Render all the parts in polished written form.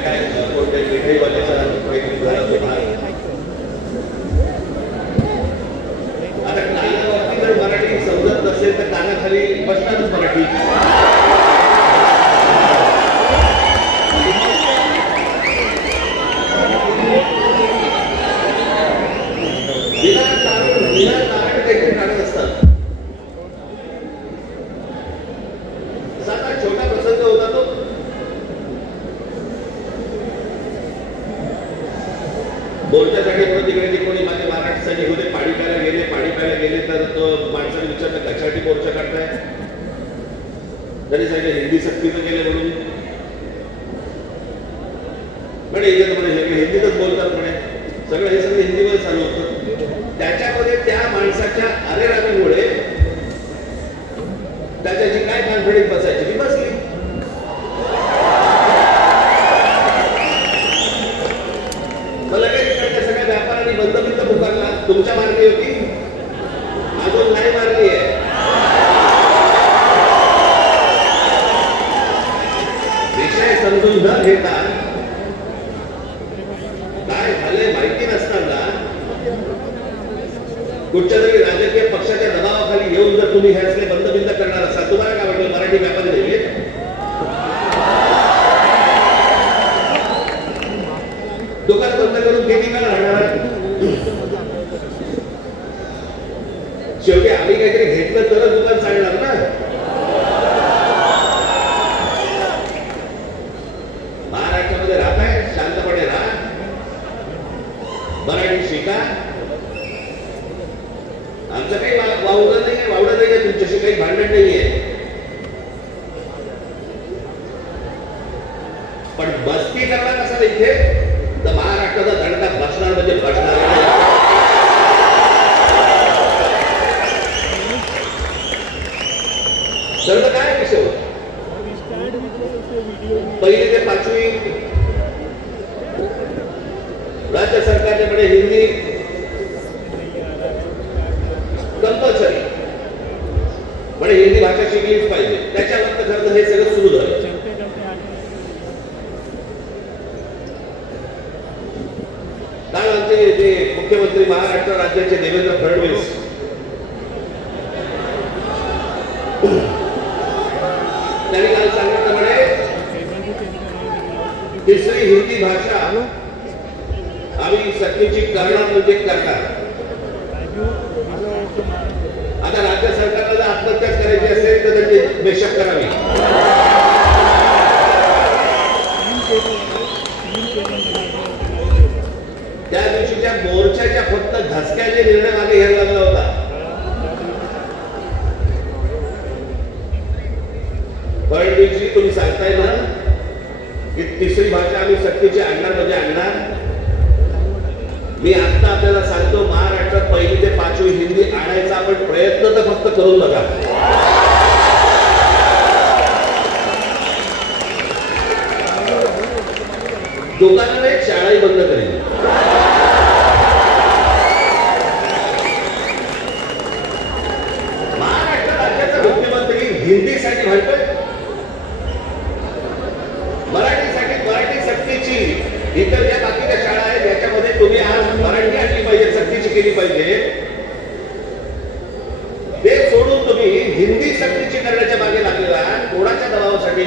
काय कोणत्याही मिठाईवाल्याचा आता कानावरती जर मराठी समजत नसेल तर कानाखाली बसणारच मराठी. काहीतरी काढत असतात. साधा छोटा प्रसंग होता तो. बोलण्यासाठी तिकडे कोणी माझ्या महाराष्ट्रासाठी होते. पाणी प्यायला गेले तर तो माणसाने विचारलं कशासाठी मोर्चा काढताय. तरी सांगितलं हिंदी सक्तीचं गेले म्हणून. म्हणे हिंदीतच बोलतात म्हणे. सगळं हे सगळं हिंदीवर चालू होतं. त्याच्यामध्ये त्या माणसाच्या अरेरावीमुळे त्याच्याची काय कॉन्फिडन्स बसायची ती बसली. मला काही त्या सगळ्या व्यापाऱ्यांनी बंद पुकारला. तुमच्या मार्गी होती अजून नाही मारली आहे. विषय समजून न घेता काय झाले माहिती नसताना कुठच्या तरी राजकीय पक्षाच्या दबावाखाली येऊन जर तुम्ही हे असले बंद करणार असाल, तुम्हाला काय वाटलं मराठी व्यापारी नाहीये? दुकान बंद करून किती काळ राहणार? शेवटी आम्ही काहीतरी घेतलं तरच दुकान चालणार ना. महाराष्ट्रामध्ये राहताय, शांतपणे राहा, मराठी शिका. आमचं काही वावडं नाहीये तुमच्याशी काही भांडण नाहीये. पण मस्ती करणार कसं इथे तर महाराष्ट्राचा धडका बसणार म्हणजे बसणार. तर काय विषय होता? पहिली ते पाचवी राज्य सरकारने म्हणे हिंदी कंपल्सरी, म्हणजे हिंदी भाषा शिकलीच पाहिजे. त्याच्यानंतर खरं हे सगळं सुरू झालं. काल आमचे जे मुख्यमंत्री महाराष्ट्र राज्याचे देवेंद्र फडणवीस त्यांनी काल सांगितलं म्हणे तिसरी हिंदी भाषा आम्ही सक्तीची करणार म्हणजे करणार. आता राज्य सरकारला जर आत्महत्या करायची असेल तर त्यांची बेशक करावी. त्या दिवशीच्या मोर्चाच्या फक्त धसक्याचे निर्णय मागे घ्यायला लागला होता. फडणवीसजी तुम्ही सांगताय ना की तिसरी भाषा आम्ही सक्तीची आणणार म्हणजे आणणार. मी आता आपल्याला सांगतो महाराष्ट्रात पहिली ते पाचवी हिंदी आणायचा आपण प्रयत्न तर फक्त करून बघा. दुकानाला एक शाळाही बंद करेल. महाराष्ट्र राज्याचा मुख्यमंत्री हिंदीसाठी म्हणतोय, मराठी सक्तीची. इतर ज्या बाकीच्या शाळा आहेत याच्यामध्ये तुम्ही आज मराठी आणली पाहिजे, सक्तीची केली पाहिजे. ते सोडून तुम्ही हिंदी सक्तीची करण्याच्या मागे लागलेला. कोणाच्या दबावासाठी?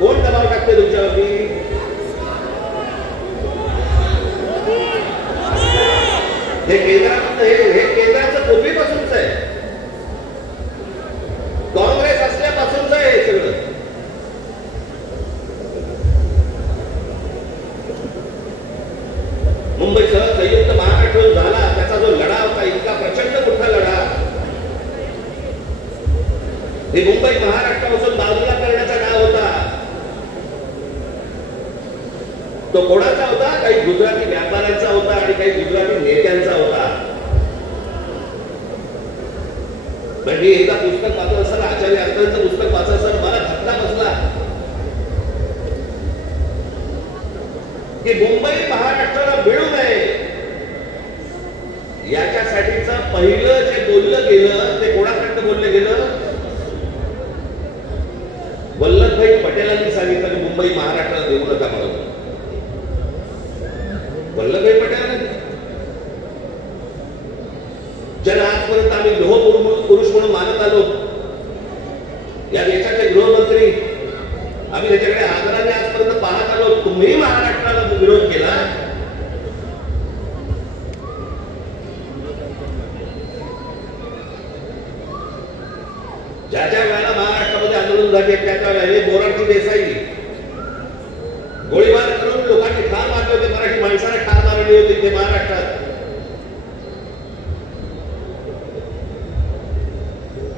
कोण दबाव टाकते तुमच्यावरती? हे केंद्राचं पूर्वीपासूनच आहे, काँग्रेस असल्यापासूनच आहे हे सगळं. मुंबईसह संयुक्त महाराष्ट्र झाला त्याचा जो लढा होता, इतका प्रचंड मोठा लढा, हे मुंबई महाराष्ट्रापासून बाजूला करण्याचा डाव होता. तो कोणाचा होता? काही गुजराती व्यापाऱ्यांचा होता आणि काही गुजराती नेत्यांचा होता. मी एकदा पुस्तक वाचत असताना, आचार्य अत्तरचं पुस्तक वाचत असताना मला धक्का बसला की मुंबई महाराष्ट्राला मिळू नये याच्यासाठीच पहिलं जे बोललं गेलं ते कोणाकडनं बोललं गेलं? वल्लभभाई पटेलांनी सांगितलं की मुंबई महाराष्ट्राला देऊ नका म्हणून. वल्लभभाई पटेल ज्यांना आजपर्यंत आम्ही लोह पुरुष म्हणून मानत आलो, या देशाचे गृहमंत्री, आम्ही त्याच्याकडे आदराने आजपर्यंत पाहत आलो. तुम्ही महाराष्ट्राला विरोध केला. ज्या ज्या वेळेला महाराष्ट्रामध्ये आंदोलन झाले त्या त्या वेळेला मोरारजी देसाई गोळीबार करून लोकांनी ठार मारले होते, मराठी माणसाला ठार मारले होते इथे महाराष्ट्रात.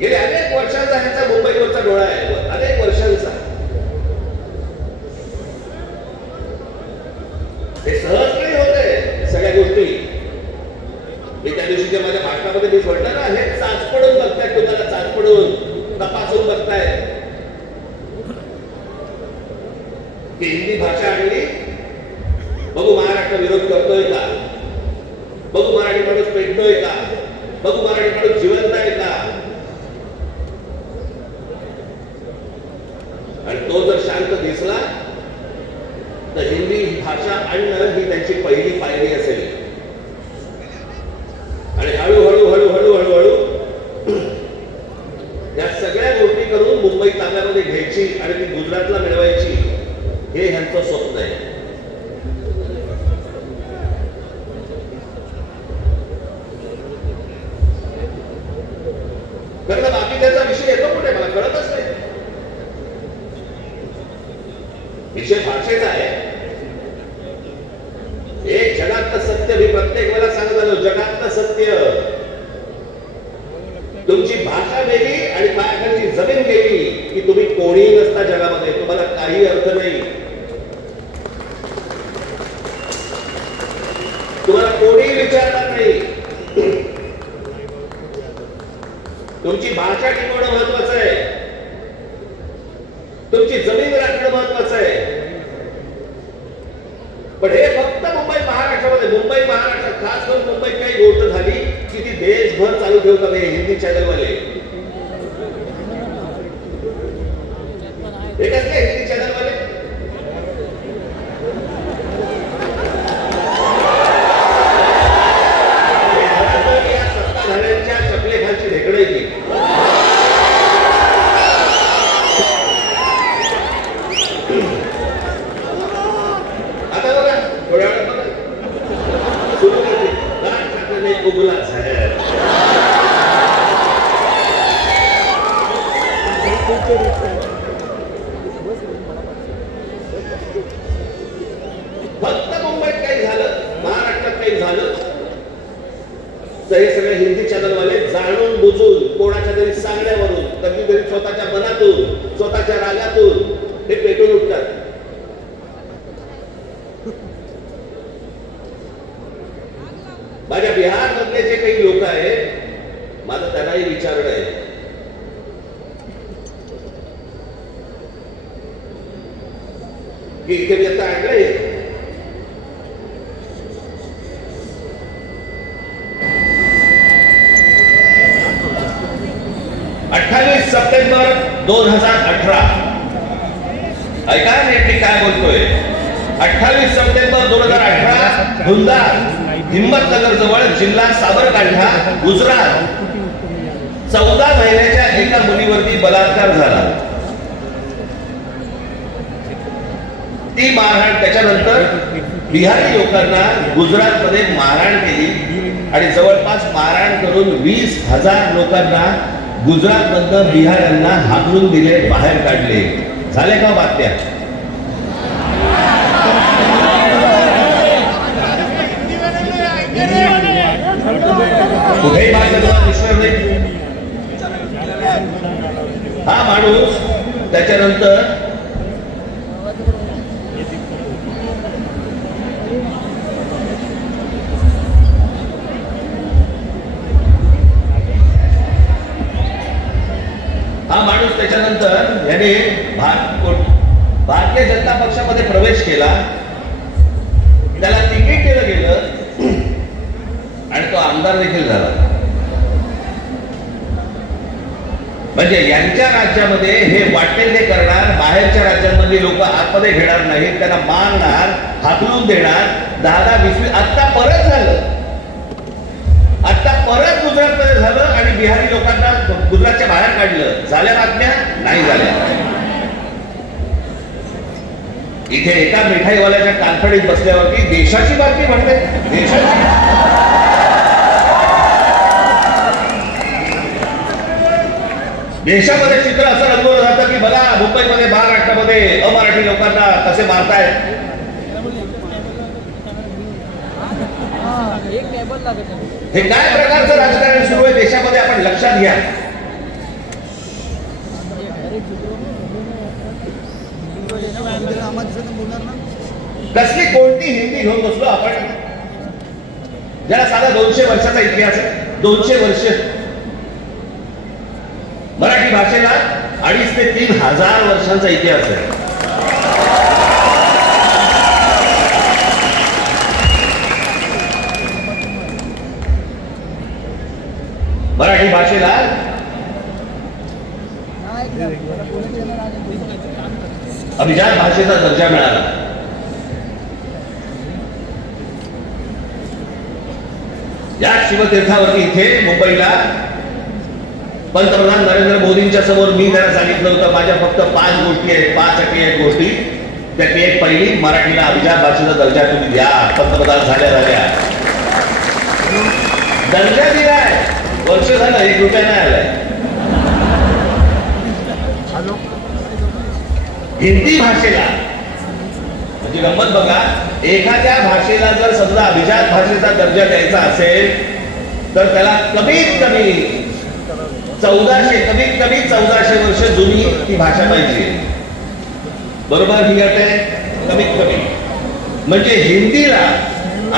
गेले अनेक वर्षांचा ह्याचा मुंबईवरचा डोळा आहे, अनेक वर्षांचा. हे सहज नाही होते सगळ्या गोष्टी. मी त्या दिवशीच्या माझ्या भाषणामध्ये मी म्हटलं ना, हे चाचपडून बघताय, तुम्हाला चाचपडून तपासून बघताय की हिंदी भाषा आणली, बघू महाराष्ट्र विरोध करतोय का, बघू मराठी माणूस पेटतोय का, बघू मराठी माणूस जिवंत आहे का. आणि तो जर शांत दिसला तर हिंदी भाषा आणणं ही त्यांची पहिली पायरी असेल. आणि हळूहळू हळूहळू हळूहळू या सगळ्या गोष्टी करून मुंबई ताब्यामध्ये घ्यायची आणि ती गुजरातला मिळवायची, हे ह्यांचं स्वप्न आहे. खरं बाकी त्याचा विषय येतो कुठे मला कळतच नाही. विषय भाषेचा आहे. एक जगातलं सत्य मी प्रत्येक वेळेला सांगत आलो, जगातलं सत्य तुमची भाषा वेगळी आणि पायाखालची जमीन वेगळी की तुम्ही कोणीही नसता जगामध्ये, तुम्हाला काही अर्थ नाही. तुम्हाला कोणीही विचारणार नाही. तुमची भाषा टिकवणं महत्वाचं आहे, तुमची जमीन राखणं महत्वाचं आहे. पण हे फक्त मुंबई महाराष्ट्रात खास करून मुंबईत काही गोष्ट झाली की ती देशभर चालू ठेवतात हे हिंदी चॅनल वाले. हे कसले हिंदी चॅनल वाले? या सत्ताधाऱ्यांच्या चपलेखालची ढेकळे की आता बघा थोड्या वेळा बघा सुरू करते उगला साहेब. फक्त मुंबईत काही झालं, महाराष्ट्रात काही झालं तर हे सगळे हिंदी चॅनलवाले जाणून बुजून कोणाच्या तरी सांगण्यावरून, कधीतरी स्वतःच्या मनातून, स्वतःच्या रागातून हे पेटून उठतात. माझ्या बिहार मधले जे काही लोक आहेत, माझं त्यांनाही विचारणं आहे की इथे मी आता आणलंय 28 सप्टेंबर 2018. ऐका नेमकी काय बोलतोय. 28 सप्टेंबर 2018 धुंदार हिम्मतनगर जवळ जिल्हा साबरकांठा गुजरात 14 महिन्याच्या एका मुलीवरती बलात्कार झाला. ती मारहाण, त्याच्यानंतर बिहारी लोकांना गुजरातमध्ये मारहाण केली आणि जवळपास मारहाण करून 20,000 लोकांना गुजरातमधनं बिहाऱ्यांना हाकलून दिले, बाहेर काढले. झाले का बातम्या? कुठेही बातम्या दिसणार नाही. हा माणूस त्याच्यानंतर याने भारतीय जनता पक्षामध्ये प्रवेश केला, त्याला तिकीट दिलं गेलं आणि तो आमदार देखील झाला. म्हणजे यांच्या राज्यामध्ये हे वाटेल ते करणार, बाहेरच्या राज्यांमधली लोक आतमध्ये घेणार नाहीत, त्यांना मारणार, हाकलून देणार. 10-20 आत्ता परत झालं, आता परत गुजरातमध्ये झालं आणि बिहारी लोकांना गुजरातच्या बाहेर काढलं. झाल्या बातम्या? नाही झाल्या. इथे एका मिठाईवाल्याच्या कानफडीत बसल्यावरती देशाची बातमी म्हणते. देशामध्ये चित्र असं रंगवलं जातं की बघा मुंबईमध्ये, महाराष्ट्रामध्ये अमराठी लोकांना कसे मारतायत. हे काय प्रकारचं राजकारण सुरू आहे देशामध्ये, आपण लक्षात घ्या. कसली कोणती हिंदी घेऊन बसलो आपण, ज्याला साधा 200 वर्षाचा इतिहास आहे. 200 वर्ष. मराठी भाषेला 2,500 ते 3,000 वर्षांचा इतिहास आहे. मराठी भाषेला अभिजात भाषेचा दर्जा मिळाला. या शिवतीर्थावरती इथे मुंबईला पंतप्रधान नरेंद्र मोदींच्या समोर मी त्यांना सांगितलं होतं माझ्या फक्त 5 गोष्टी आहेत, 5 अटी आहेत गोष्टी. त्यातली एक पहिली, मराठीला अभिजात भाषेचा दर्जा तुम्ही द्या. पंतप्रधान झाल्या दर्जा दिलाय, वर्ष झालं, 1 रुपया नाही आलाय. हिंदी भाषेला म्हणजे गंमत बघा, एखाद्या भाषेला जर समजा अभिजात भाषेचा दर्जा द्यायचा असेल तर त्याला कमीत कमी 1400 वर्ष जुनी ती भाषा पाहिजे. बरोबर? ही अट आहे कमीत कमी. म्हणजे हिंदीला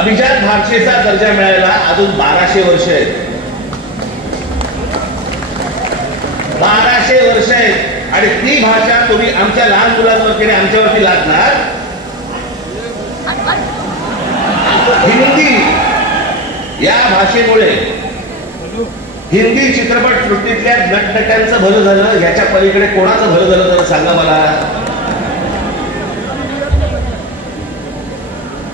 अभिजात भाषेचा दर्जा मिळायला अजून 1200 वर्ष आहेत. 1200 वर्ष आहेत. आणि ती भाषा तुम्ही आमच्या लहान मुलांवरती आमच्यावरती लादणार. हिंदी या भाषेमुळे हिंदी चित्रपट सृष्टीतल्या नटनट्यांचं भलं झालं, ह्याच्या पलीकडे कोणाचं भलं झालं तर सांगा मला.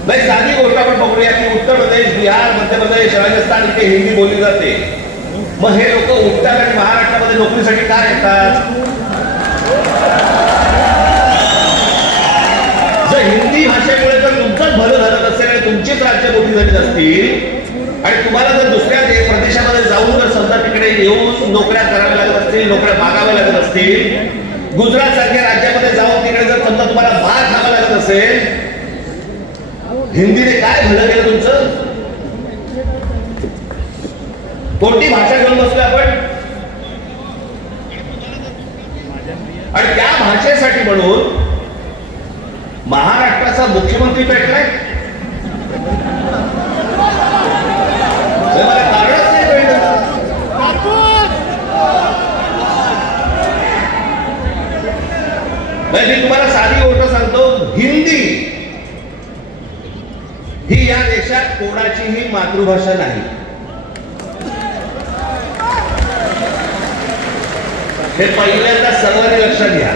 नाही, साधी गोष्ट आपण बघूया की उत्तर प्रदेश, बिहार, मध्य प्रदेश, राजस्थान इथे हिंदी बोलली जाते. मग हे लोक उठतात आणि महाराष्ट्रामध्ये नोकरीसाठी काय येतात? जर हिंदी भाषेमुळे जर तुमचंच भलं झालं नसेल आणि तुमचीच राज्य मोठी झाली नसतील आणि तुम्हाला जर दुसऱ्या प्रदेशामध्ये जाऊन जर समजा तिकडे येऊन नोकऱ्या कराव्या लागत असतील, नोकऱ्या मागाव्या लागत असतील, गुजरात सारख्या राज्यामध्ये जाऊन तिकडे जर समजा तुम्हाला भात खावं लागत असेल, हिंदीने काय भलं केलं तुमचं? कोणती भाषा घेऊन बसलो आपण? आणि त्या भाषेसाठी म्हणून महाराष्ट्राचा मुख्यमंत्री पेटलाय. मला कारणच नाही कळलं. मी तुम्हाला साधी गोष्ट सांगतो, हिंदी ही या देशात कोणाचीही मातृभाषा नाही. हे पहिल्यांदा सर्वांनी लक्षात घ्या.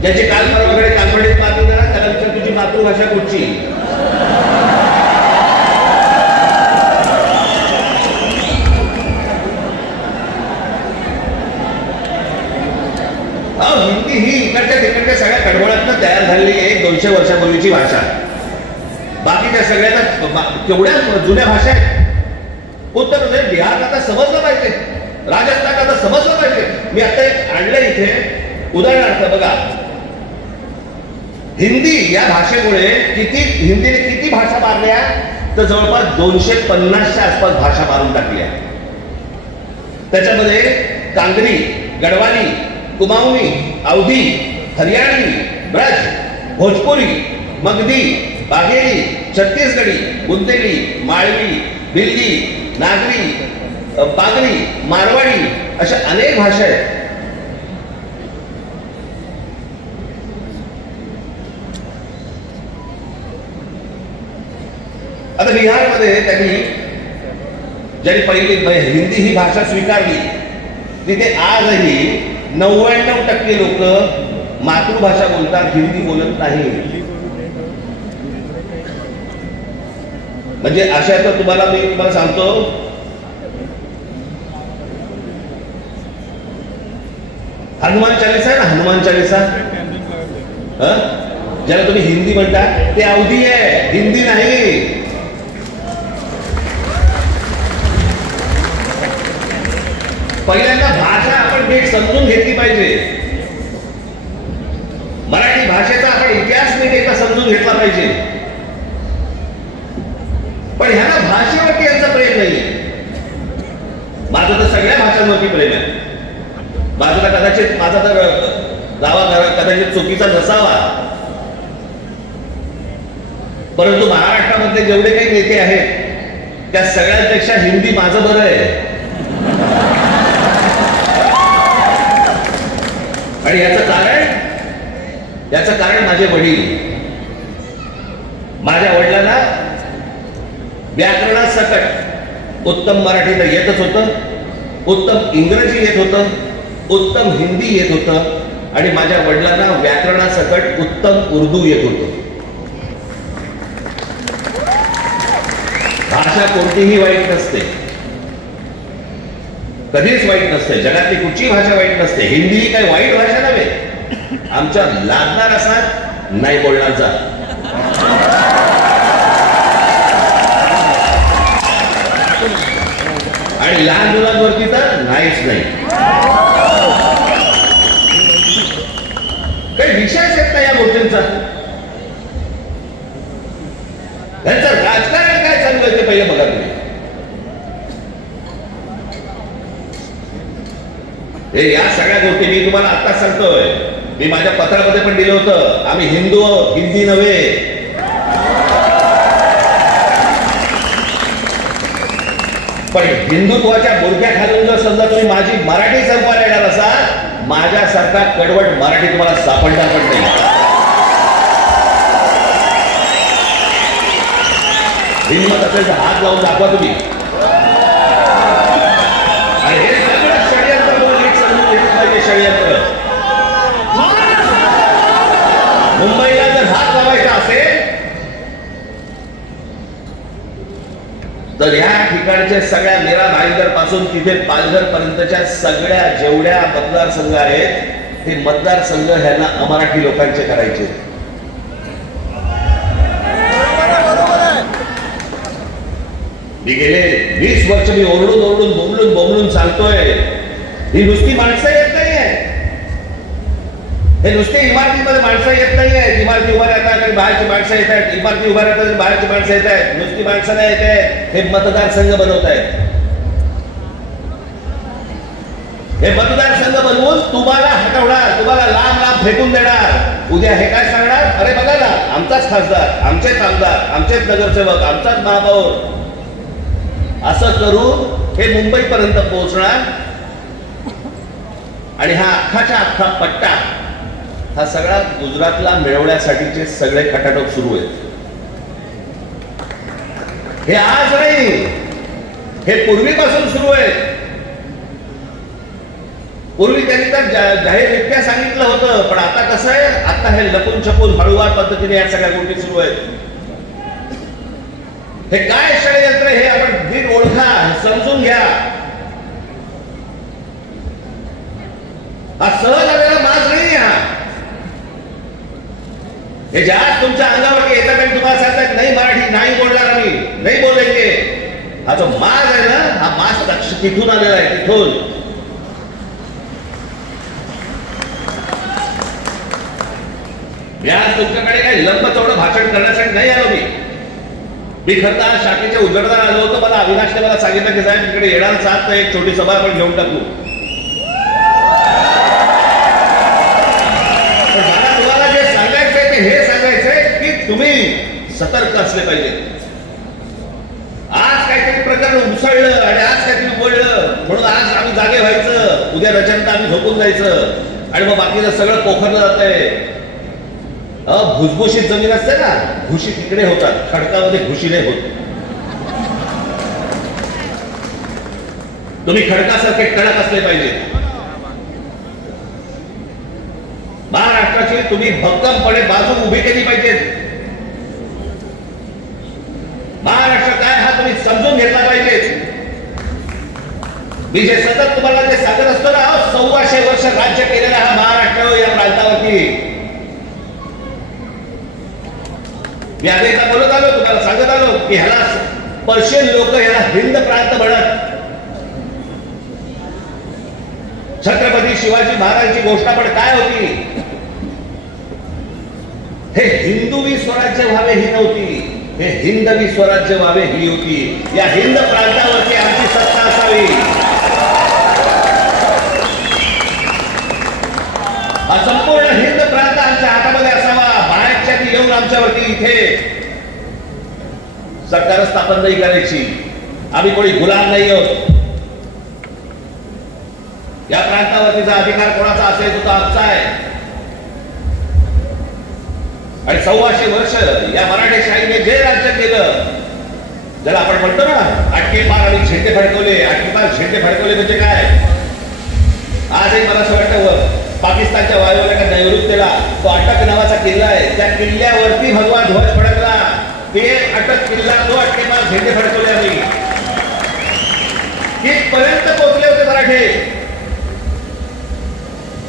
ज्याचे काल परवाकडे कानफडीत मारले ना त्याला विचार तुझी मातृभाषा कुठची? हिंदी ही इकडच्या तिकडच्या सगळ्या कडवळातनं तयार झालेली एक 200 वर्षापूर्वीची भाषा. बाकीच्या सगळ्यांना केवढ्या जुन्या भाषा आहेत. उत्तर प्रदेश, बिहार आता समजलं पाहिजे, राजस्थान आता समजलं पाहिजे. मी आता एक आणलं इथे उदाहरणार्थ बघा, हिंदी या भाषेमुळे हिंदीने किती भाषा मारल्या तर जवळपास 250च्या आसपास भाषा मारून टाकल्या. त्याच्यामध्ये कांगरी, गडवाली, कुमाऊनी, अवधी, हरियाणवी, ब्रज, भोजपुरी, मगधी, बाघेली, छत्तीसगढी, बुंदेली, माळवी, भिल्ली, नागरी, बागरी, मारवाडी अशा अनेक भाषा आहेत. आता बिहारमध्ये त्यांनी ज्यांनी पहिली हिंदी ही भाषा स्वीकारली तिथे आजही 99% लोक मातृभाषा बोलतात, हिंदी बोलत नाही. म्हणजे अशा तर तुम्हाला सांगतो, हनुमान चालीसा आहे ना, हनुमान चालीसा ज्याला तुम्ही हिंदी म्हणता ते अवधी आहे, हिंदी नाही. पहिल्यांदा भाषा आपण नीट समजून घेतली पाहिजे. मराठी भाषेचा आपण इतिहास नीट एकदा समजून घेतला पाहिजे. पण ह्याला भाषेवरती यांचं प्रेम नाहीये. माझं तर सगळ्या भाषांवरती प्रेम आहे. माझा तर दावा कदाचित चुकीचा नसावा, परंतु महाराष्ट्रामध्ये जेवढे काही नेते आहेत त्या सगळ्यांपेक्षा हिंदी माझं बरं आहे. आणि याचं कारण माझे वडील. माझ्या वडिलांना व्याकरणासकट उत्तम मराठी तर येतच होतं, उत्तम इंग्रजी येत होतं, उत्तम हिंदी येत होतं, आणि माझ्या वडिलांना व्याकरणासकट उत्तम उर्दू येत होतं. भाषा कोणतीही वाईट नसते, कधीच वाईट नसते. जगातली कुठची भाषा वाईट नसते. हिंदी ही काही वाईट भाषा नव्हे. आमच्या लागणार असा नाही बोलण्याचा. आणि लहान मुलांवरती तर नाहीच नाही. काही विषयच येत नाही या गोष्टींचा. त्यांचं राजकारण काय चालू आहे ते पहिले बघा तुम्ही. हे या सगळ्या गोष्टी मी तुम्हाला आता सांगतोय. मी माझ्या पत्रामध्ये पण दिलं होतं, आम्ही हिंदू आहोत, हिंदी नव्हे. पण हिंदुत्वाच्या बुरख्याखालून जर समजा तुम्ही माझी मराठी संपायला येणार असाल, माझ्यासारखा कडवट मराठी तुम्हाला सापडणार पण नाही. हिंमत असेल तर हात लावून दाखवा तुम्ही. आणि हे सगळं षडयंत्र म्हणून एक समजून घेतलं पाहिजे. षडयंत्र मुंबईला जर हात लावायचा असेल तर ह्या ठिकाणच्या सगळ्या मीरा भाईंदर पासून तिथे पालघर पर्यंतच्या सगळ्या जेवढ्या मतदारसंघ आहेत ते मतदारसंघ ह्यांना अमराठी लोकांचे करायचे. मी गेले 20 वर्ष मी ओरडून बोंबलून सांगतोय, ही नुसती माणसं येत नाही आहे. हे नुसते इमारतीमध्ये माणसं येत नाही आहेत. इमारती उभा राहतात आणि बाहेरची माणसं येत आहेत, इमारती उभा राहतात आणि बाहेरची माणसं येत आहेत. नुसती माणसं नाही येत आहेत, हे मतदारसंघ बनवत आहेत. हे मतदारसंघ बनवून तुम्हाला हटवणार, तुम्हाला लांब फेकून देणार. उद्या हे काय सांगणार, अरे बघा ना आमचाच खासदार, आमचेच आमदार, आमचेच नगरसेवक, आमचाच महापौर. असं करून हे मुंबईपर्यंत पोहोचणार. आणि हा अख्खाच्या अख्खा पट्टा हा सगळा गुजरातला मिळवण्यासाठीचे सगळे खटाटोप सुरू आहेत. हे आज नाही, हे पूर्वीपासून सुरू आहे. पूर्वी त्यांनी तर जाहीररित्या सांगितलं होतं, पण आता कसं आहे, आता हे लपून छपून हळूवार पद्धतीने या सगळ्या गोष्टी सुरू आहेत. हे काय षडयंत्र हे आपण नीट ओळखा, समजून घ्या. हा सहज आलेला माज नाही. हा हे ज्या तुमच्या अंगावरती येतात आणि तुम्हाला सांगतात नाही मराठी नाही बोलणार, आम्ही नाही बोलायचे, हा जो माज आहे ना, हा माज तिथून आलेला आहे. तिथून आज तुमच्याकडे काही लंब चौडं भाषण करण्यासाठी नाही आलो मी खरं तर आज शाखेच्या उद्घाटनाला आलो होतो. मला अविनाशने मला सांगितलं की साहेब तिकडे येणार साथ तर एक छोटी सभा आपण घेऊन टाकू. तुम्हाला जे सांगायचंय ते हे सांगायचंय की तुम्ही सतर्क असले पाहिजे. आज काहीतरी प्रकरण उसळलं आणि आज काहीतरी बोललं म्हणून आज आम्ही जागे व्हायचं, उद्या रचना आम्ही झोपून जायचं आणि मग बाकीचं सगळं पोखरलं जात आहे. भुसभुशीत जमीन असते ना, घुशी तिकडे होतात, खडकामध्ये घुशी नाही होत. तुम्ही खडकासारखे कडक असले पाहिजे. महाराष्ट्राची तुम्ही भक्कमपणे बाजू उभी केली पाहिजे. महाराष्ट्र काय हा तुम्ही समजून घेतला पाहिजे. मी जे सतत तुम्हाला ते सांगत असतो ना, 1400 वर्ष राज्य केलेला हा महाराष्ट्र या प्रांतावरती. मी अनेकदा बोलत आलो, तुम्हाला सांगत आलो की ह्याला पर्शियन लोक ह्याला हिंद प्रांत म्हणत. छत्रपती शिवाजी महाराजांची घोषणा पण काय होती? हे हिंदवी स्वराज्य व्हावे ही नव्हती, हे हिंदवी स्वराज्य व्हावे ही होती. या हिंद प्रांतावरती आमची सत्ता असावी. हा संपूर्ण हिंद प्रांत आमच्या हातामध्ये असावा. बाहेरच्या येऊन आमच्यावरती इथे सरकार स्थापन नाही करायची. आम्ही कोणी गुलाम नाही आहोत. या प्रांतावरतीचा अधिकार कोणाचा असेल तो आमचा आहे. आणि 1400 वर्ष या मराठेशाहीने जे राज्य केलं, ज्याला आपण म्हणतो ना आटकेपार आणि झेंडे फडकवले. आटकेपार झेंडे फडकवले म्हणजे काय? आजही मला असं वाटतं पाकिस्तानच्या वायुव्येला नैऋत्येला तो अटक नावाचा किल्ला आहे, त्या किल्ल्यावरती भगवा ध्वज फडकला. ते अटक किल्ला, तो अटकेपार झेंडे फडकवले. आम्ही कितपर्यंत पोहोचले होते मराठे?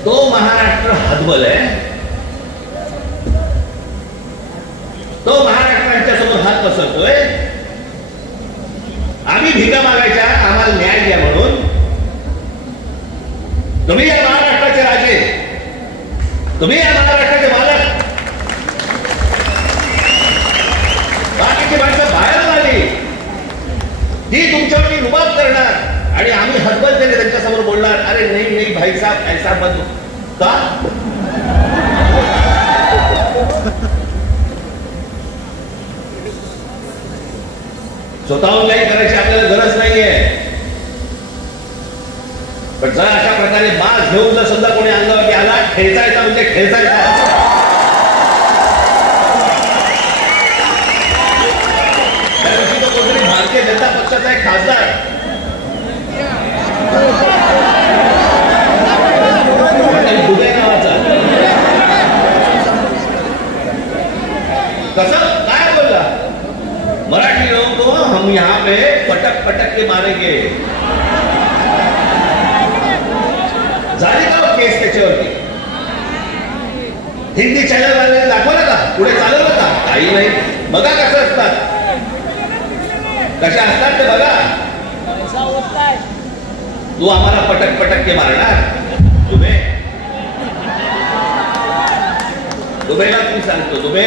तो महाराष्ट्र हतबल आहे. तो महाराष्ट्राच्या समोर हात पसरतोय. आम्ही भिका मागायच्या आम्हाला न्याय द्या म्हणून. तुम्ही या महाराष्ट्राचे राजे, तुम्ही या महाराष्ट्राचे मालक. बाकीची माणसं बाहेर आली ती तुमच्यावरती रुबाब करणार आणि आम्ही हतबलतेने त्यांच्या समोर बोलणार, अरे नाही नाही भाई साहब ऐसा मत का. स्वतःहून काही करायची आपल्याला गरज नाहीये. पण जर अशा प्रकारे बाज घेऊन जर समजा कोणी अंगावरती आला, खेचायचा म्हणजे खेचायचा. त्या दिवशी तो कोणतरी भारतीय जनता पक्षाचा एक खासदार दुबे नावाचा कसं काय बोलला, मराठी लोगों को हम यहाँ पे पटक पटक के मारेंगे. झाली का केस त्याच्यावरती? हिंदी चॅनल वाल्याने दाखवलं का? पुढे चालवलं का? काही नाही. बघा कसं असतात, कशा असतात ते बघा. तू आम्हाला पटक पटक के मारणार? दुबे, दुबेला तुम्ही सांगतो, दुबे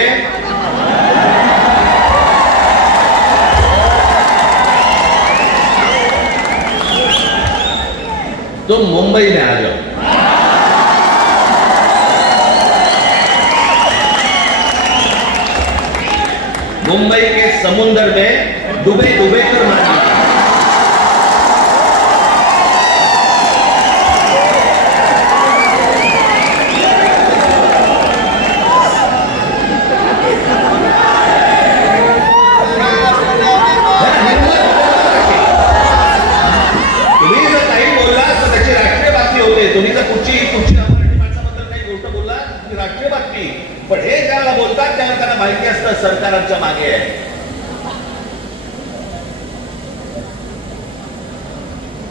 तुम मुंबई में आ जाओ. मुंबई के समुद्र में डूबे डूबे कर मारिए. तुम्ही जर कुठची मराठी माणसाबद्दल काही गोष्ट बोलला ती राष्ट्रीय बातमी, पण हे ज्याला बोलतात त्याला त्यांना माहिती असतं सरकारांच्या मागे आहे.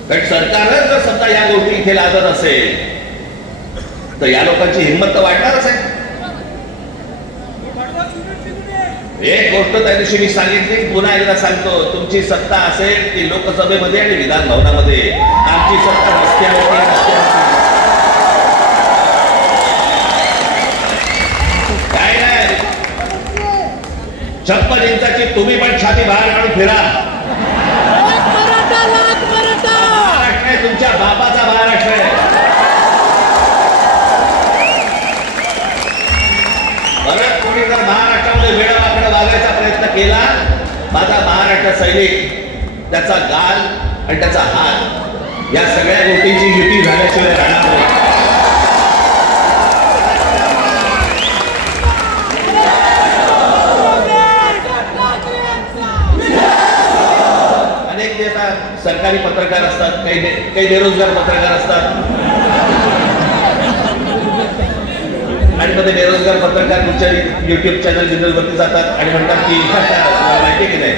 कारण सरकारच जर समजा या गोष्टी इथे लादत असेल तर या लोकांची हिंमत तर वाढणारच आहे. एक गोष्ट त्या दिवशी मी सांगितली, पुन्हा एकदा सांगतो, तुमची सत्ता असेल ती लोकसभेमध्ये आणि विधान भवनामध्ये. आमची सत्ता रस्त्यावरती काय नाही. 56 इंचाची तुम्ही पण छाती बाहेर काढून फिरा. महाराष्ट्र आहे तुमच्या बापाचा महाराष्ट्र आहे. परत कोणी जर महाराष्ट्रामध्ये वेडावाकडं वागायचा प्रयत्न केला, माझा महाराष्ट्र सैनिक त्याचा गाल आणि त्याचा हात या सगळ्या गोष्टींची युती झाल्याशिवाय राहणार नाही. अनेक नेता सरकारी पत्रकार असतात, काही बेरोजगार पत्रकार असतात, आणि मध्ये बेरोजगार पत्रकार तुमच्या युट्यूब चॅनल वरती जातात आणि म्हणतात की माहिती की नाही,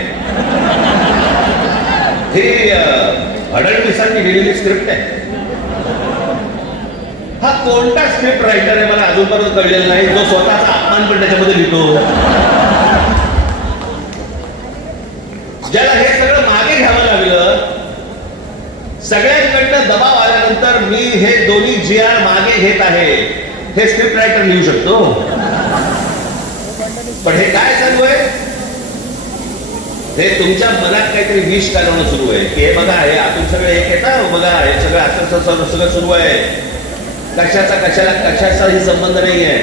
ही फडणवीसांनी लिहिलेली स्क्रिप्ट आहे. हा कोणता स्क्रिप्ट रायटर आहे मला अजूनपर्यंत कळलेला नाही, जो स्वतःचा अपमान पण त्याच्यामध्ये लिहितो, ज्याला हे सगळं मागे घ्यावं लागलं. सगळ्यांकडनं दबाव आल्यानंतर मी हे दोन्ही GR मागे घेत आहे हे स्क्रिप्ट रायटर लिहू शकतो. पण हे काय चालू आहे, हे तुमच्या मनात काहीतरी विष कालवणं सुरू आहे की हे बघा हे आपण सगळे एक येतात, बघा हे सगळं असं सगळं सुरू आहे, कशाचाही संबंध नाही आहे.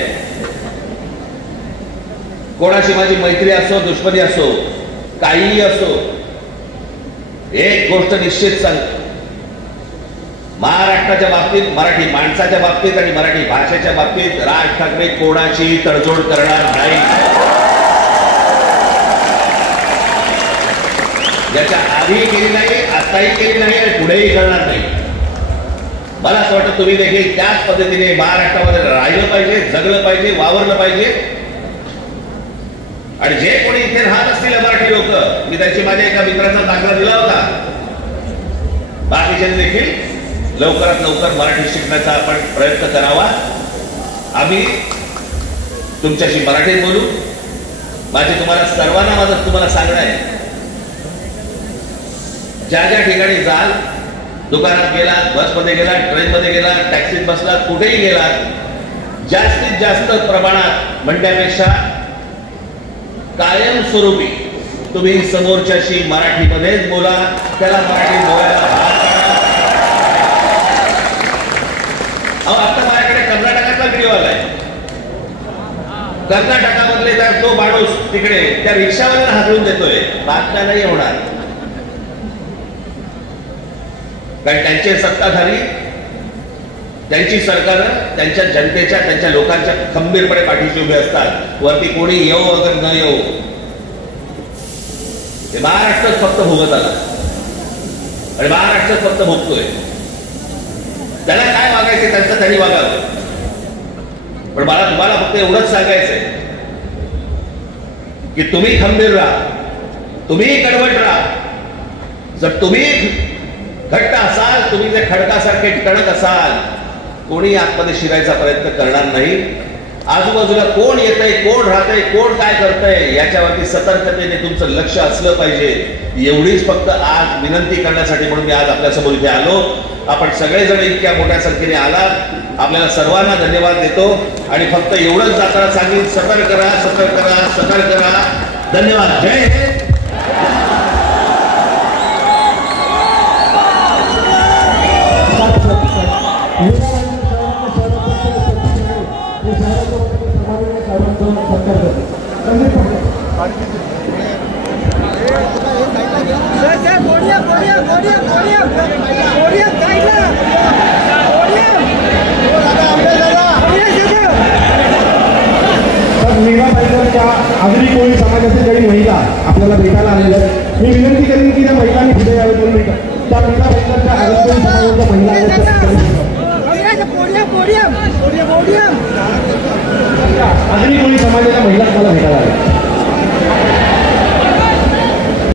कोणाशी माझी मैत्री असो, दुश्मनी असो, काहीही असो, एक गोष्ट निश्चित सांगतो, महाराष्ट्राच्या बाबतीत, मराठी माणसाच्या बाबतीत आणि मराठी भाषेच्या बाबतीत राज ठाकरे कोणाची तडजोड करणार नाही. याच्या आधीही केली नाही, आताही केली नाही आणि पुढेही करणार नाही. मला असं वाटतं तुम्ही देखील त्याच पद्धतीने महाराष्ट्रामध्ये राहिलं पाहिजे, जगलं पाहिजे, वावरलं पाहिजे. आणि जे कोणी इथे राहत असतील मराठी लोक, मी त्याची माझ्या एका मित्राचा दाखला दिला होता, बाकीचे देखील लवकरात लवकर मराठी शिकण्याचा आपण प्रयत्न करावा. आम्ही तुमच्याशी मराठीत बोलू. माझे तुम्हाला सर्वांना माझं तुम्हाला सांगणं आहे, ज्या ज्या ठिकाणी जाल, दुकानात गेलात, बसमध्ये गेलात, ट्रेनमध्ये गेलात, टॅक्सीत बसलात, कुठेही गेलात, जास्तीत जास्त प्रमाणात म्हणण्यापेक्षा कायमस्वरूपी तुम्ही समोरच्याशी मराठीमध्येच बोला, त्याला मराठी बोलायला भाग पाडा. आता माझ्याकडे कर्नाटकातला व्हिडिओ आलाय. कर्नाटकामधले तो माणूस तिकडे त्या रिक्षावाल्याला हाकलून देतोय, बातम्या नाही होणार, कारण त्यांचे सत्ताधारी, त्यांची सरकार त्यांच्या जनतेच्या, त्यांच्या लोकांच्या खंबीरपणे पाठीशी उभे असतात. वरती कोणी येऊ अगर न येऊ, हे महाराष्ट्रात फक्त भोगत आला आणि महाराष्ट्रात फक्त भोगतोय. त्याला काय वागायचं त्यांचं त्यांनी वागावं. पण मला तुम्हाला फक्त एवढंच सांगायचंय की तुम्ही खंबीर राहा, तुम्ही कडवट राहा. जर तुम्ही घट्ट असाल, तुम्ही जर खडकासारखे टणक असाल, कोणी आतमध्ये शिरायचा प्रयत्न करणार नाही. आजूबाजूला कोण येतंय, कोण राहतंय, कोण काय करतंय याच्यावरती सतर्कतेने तुमचं लक्ष असलं पाहिजे. एवढीच फक्त आज विनंती करण्यासाठी म्हणून मी आज आपल्यासमोर इथे आलो. आपण सगळेजण इतक्या मोठ्या संख्येने आलात, आपल्याला सर्वांना धन्यवाद देतो आणि फक्त एवढंच जाताना सांगेन, सतर्क करा, सतर्क करा, सतर्क करा. धन्यवाद. जय हिंद. Saya,